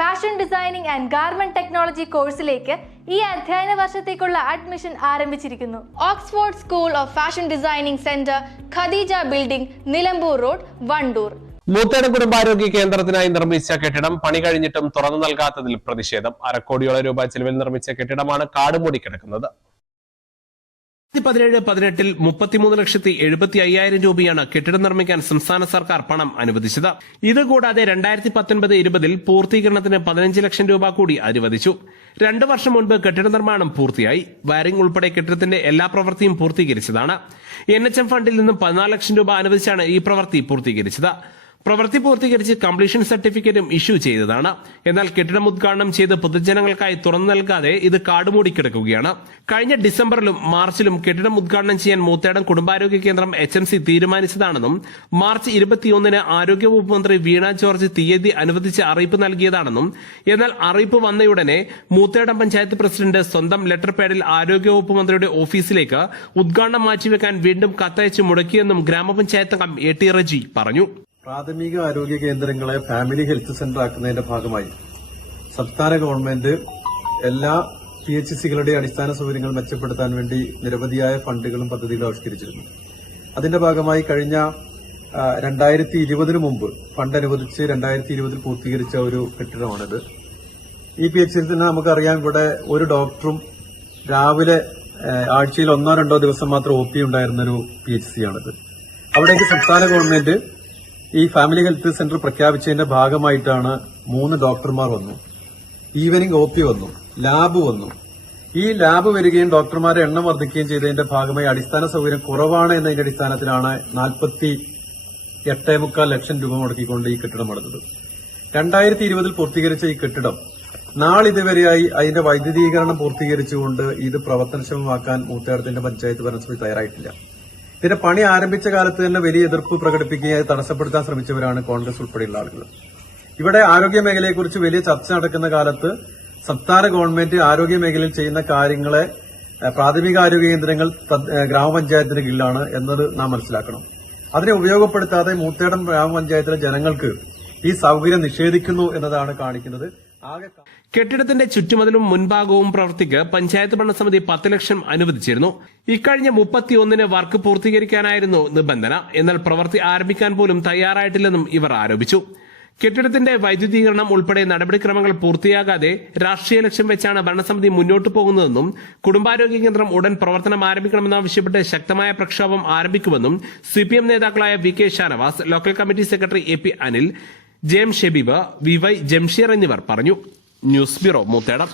Fashion designing and garment technology കോഴ്സിലേക്ക് ഈ അധ്യയന വർഷത്തേക്കുള്ള അഡ്മിഷൻ ആരംഭിച്ചിരിക്കുന്നു. Oxford school of fashion designing centre Khadeeja building Nilambur road Wandoor മൂത്തേട കുടുംബാരോഗ്യ കേന്ദ്രത്തിനായി നിർമ്മിച്ച കെട്ടിടം പണി കഴിഞ്ഞിട്ടും തുറന്നു നൽകാത്തതിൽ പ്രതിഷേധം. അരക്കോടിയോളം രൂപ ചെലവിൽ നിർമ്മിച്ച കെട്ടിടമാണ് കാടുമൂടി കിടക്കുന്നത്. പതിനേഴ് പതിനെട്ടിൽ മുപ്പത്തിമൂന്ന് ലക്ഷത്തി എഴുപത്തി അയ്യായിരം രൂപയാണ് കെട്ടിടം നിർമ്മിക്കാൻ സംസ്ഥാന സർക്കാർ പണം അനുവദിച്ചത്. ഇതുകൂടാതെ രണ്ടായിരത്തി പത്തൊൻപത് ഇരുപതിൽ പൂർത്തീകരണത്തിന് പതിനഞ്ച് ലക്ഷം രൂപ കൂടി അനുവദിച്ചു. രണ്ടു വർഷം മുൻപ് കെട്ടിട നിർമ്മാണം പൂർത്തിയായി. വയറിംഗ് ഉൾപ്പെടെ കെട്ടിടത്തിന്റെ എല്ലാ പ്രവൃത്തിയും പൂർത്തീകരിച്ചതാണ്. എൻ എച്ച് എം ഫണ്ടിൽ നിന്നും പതിനാല് ലക്ഷം രൂപ അനുവദിച്ചാണ് ഈ പ്രവൃത്തി പൂർത്തീകരിച്ചത്. പ്രവൃത്തി പൂർത്തീകരിച്ച് കംപ്ലീഷൻ സർട്ടിഫിക്കറ്റും ഇഷ്യൂ ചെയ്തതാണ്. എന്നാൽ കെട്ടിടം ഉദ്ഘാടനം ചെയ്ത് പൊതുജനങ്ങൾക്കായി തുറന്നു നൽകാതെ ഇത് കാടുമൂടി കിടക്കുകയാണ്. കഴിഞ്ഞ ഡിസംബറിലും മാർച്ചിലും കെട്ടിടം ഉദ്ഘാടനം ചെയ്യാൻ മൂത്തേടം കുടുംബാരോഗ്യ കേന്ദ്രം എച്ച് എം സി തീരുമാനിച്ചതാണെന്നും മാർച്ച് ഇരുപത്തിയൊന്നിന് ആരോഗ്യവകുപ്പ് മന്ത്രി വീണ ജോർജ് തീയതി അനുവദിച്ച് അറിയിപ്പ് നൽകിയതാണെന്നും എന്നാൽ അറിയിപ്പ് വന്നയുടനെ മൂത്തേടം പഞ്ചായത്ത് പ്രസിഡന്റ് സ്വന്തം ലെറ്റർ പാഡിൽ ആരോഗ്യവകുപ്പ് മന്ത്രിയുടെ ഓഫീസിലേക്ക് ഉദ്ഘാടനം മാറ്റിവെക്കാൻ വീണ്ടും കത്തയച്ച് മുടക്കിയെന്നും ഗ്രാമപഞ്ചായത്ത് അംഗം എ ടി റജി പറഞ്ഞു. പ്രാഥമിക ആരോഗ്യ കേന്ദ്രങ്ങളെ ഫാമിലി ഹെൽത്ത് സെന്റർ ആക്കുന്നതിന്റെ ഭാഗമായി സംസ്ഥാന ഗവൺമെന്റ് എല്ലാ പി എച്ച് സികളുടെ അടിസ്ഥാന സൗകര്യങ്ങൾ മെച്ചപ്പെടുത്താൻ വേണ്ടി നിരവധിയായ ഫണ്ടുകളും പദ്ധതികളും ആവിഷ്കരിച്ചിരുന്നു. അതിന്റെ ഭാഗമായി കഴിഞ്ഞ രണ്ടായിരത്തി ഇരുപതിന് മുമ്പ് ഫണ്ട് അനുവദിച്ച് രണ്ടായിരത്തി ഇരുപതിൽ പൂർത്തീകരിച്ച ഒരു കെട്ടിടമാണിത്. ഈ പി എച്ച് തന്നെ നമുക്കറിയാം ഇവിടെ ഒരു ഡോക്ടറും രാവിലെ ആഴ്ചയിൽ ഒന്നോ രണ്ടോ ദിവസം മാത്രം ഒ പി ഉണ്ടായിരുന്ന ഒരു പി എച്ച് സി ആണിത്. അവിടേക്ക് സംസ്ഥാന ഗവൺമെന്റ് ഈ ഫാമിലി ഹെൽത്ത് സെന്റർ പ്രഖ്യാപിച്ചതിന്റെ ഭാഗമായിട്ടാണ് മൂന്ന് ഡോക്ടർമാർ വന്നു. ഈവനിങ് ഒ പി വന്നു ലാബ് വന്നു. ഈ ലാബ് വരികയും ഡോക്ടർമാരെ എണ്ണം വർദ്ധിക്കുകയും ചെയ്തതിന്റെ ഭാഗമായി അടിസ്ഥാന സൗകര്യം കുറവാണ് എന്നതിന്റെ അടിസ്ഥാനത്തിലാണ് നാൽപ്പത്തി എട്ടേ മുക്കാൽ ലക്ഷം രൂപ മുടക്കിക്കൊണ്ട് ഈ കെട്ടിടം അടുത്തത് രണ്ടായിരത്തി ഇരുപതിൽ പൂർത്തീകരിച്ച ഈ കെട്ടിടം നാളിതുവരെയായി അതിന്റെ വൈദ്യുതീകരണം പൂർത്തീകരിച്ചുകൊണ്ട് ഇത് പ്രവർത്തനക്ഷമമാക്കാൻ മൂത്തേടത്തിന്റെ പഞ്ചായത്ത് ഭരണസമിതി തയ്യാറായിട്ടില്ല. ഇതിന്റെ പണി ആരംഭിച്ച കാലത്ത് തന്നെ വലിയ എതിർപ്പ് പ്രകടിപ്പിക്കുകയും തടസ്സപ്പെടുത്താൻ ശ്രമിച്ചവരാണ് കോൺഗ്രസ് ഉൾപ്പെടെയുള്ള ആളുകൾ. ഇവിടെ ആരോഗ്യ മേഖലയെക്കുറിച്ച് വലിയ ചർച്ച നടക്കുന്ന കാലത്ത് സംസ്ഥാന ഗവൺമെന്റ് ആരോഗ്യ മേഖലയിൽ ചെയ്യുന്ന കാര്യങ്ങളെ പ്രാഥമിക ആരോഗ്യ കേന്ദ്രങ്ങൾ ഗ്രാമപഞ്ചായത്തിന് കീഴിലാണ് എന്നത് നാം മനസ്സിലാക്കണം. അതിനെ ഉപയോഗപ്പെടുത്താതെ മൂത്തേടം ഗ്രാമപഞ്ചായത്തിലെ ജനങ്ങൾക്ക് ഈ സൗകര്യം നിഷേധിക്കുന്നു എന്നതാണ് കാണിക്കുന്നത്. കെട്ടിടത്തിന്റെ ചുറ്റുമതിലും മുൻഭാഗവും പ്രവർത്തിക്ക് പഞ്ചായത്ത് ഭരണസമിതി പത്ത് ലക്ഷം അനുവദിച്ചിരുന്നു. ഇക്കഴിഞ്ഞ മുപ്പത്തിയൊന്നിന് വർക്ക് പൂർത്തീകരിക്കാനായിരുന്നു നിബന്ധന. എന്നാൽ പ്രവൃത്തി ആരംഭിക്കാൻ പോലും തയ്യാറായിട്ടില്ലെന്നും ഇവർ ആരോപിച്ചു. കെട്ടിടത്തിന്റെ വൈദ്യുതീകരണം ഉൾപ്പെടെ നടപടിക്രമങ്ങൾ പൂർത്തിയാകാതെ രാഷ്ട്രീയ ലക്ഷ്യം വെച്ചാണ് ഭരണസമിതി മുന്നോട്ടു പോകുന്നതെന്നും കുടുംബാരോഗ്യ കേന്ദ്രം ഉടൻ പ്രവർത്തനം ആരംഭിക്കണമെന്നാവശ്യപ്പെട്ട് ശക്തമായ പ്രക്ഷോഭം ആരംഭിക്കുമെന്നും സിപിഎം നേതാക്കളായ V K Shanavas local committee secretary A P Anil J Shebiba V Y Jamsheer എന്നിവർ പറഞ്ഞു. News bureau Moothedam.